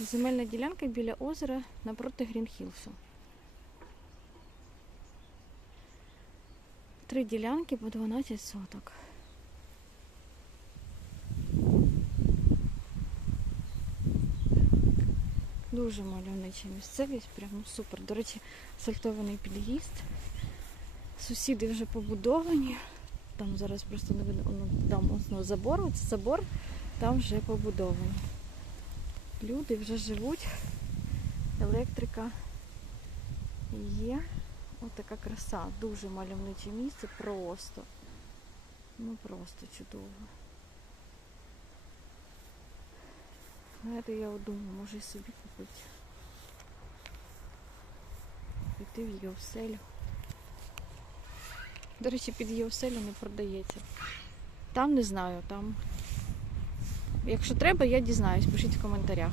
Земельна ділянка біля озера напроти Грінхілсу. Три ділянки по 12 соток. Дуже мальовнича місцевість, прям ну, супер. До речі, асфальтований під'їзд. Сусіди вже побудовані. Там зараз просто не видно, ну, там ну, забор, оце забор, там вже побудовані. Люди вже живуть, електрика є. Ось така краса, дуже мальовниче місце, просто. Ну просто чудово. Знаєте, я думаю, може і собі купити. Піти в її оселю. До речі, під її оселю не продається. Там не знаю, там. Якщо треба, я дізнаюсь, пишіть в коментарях.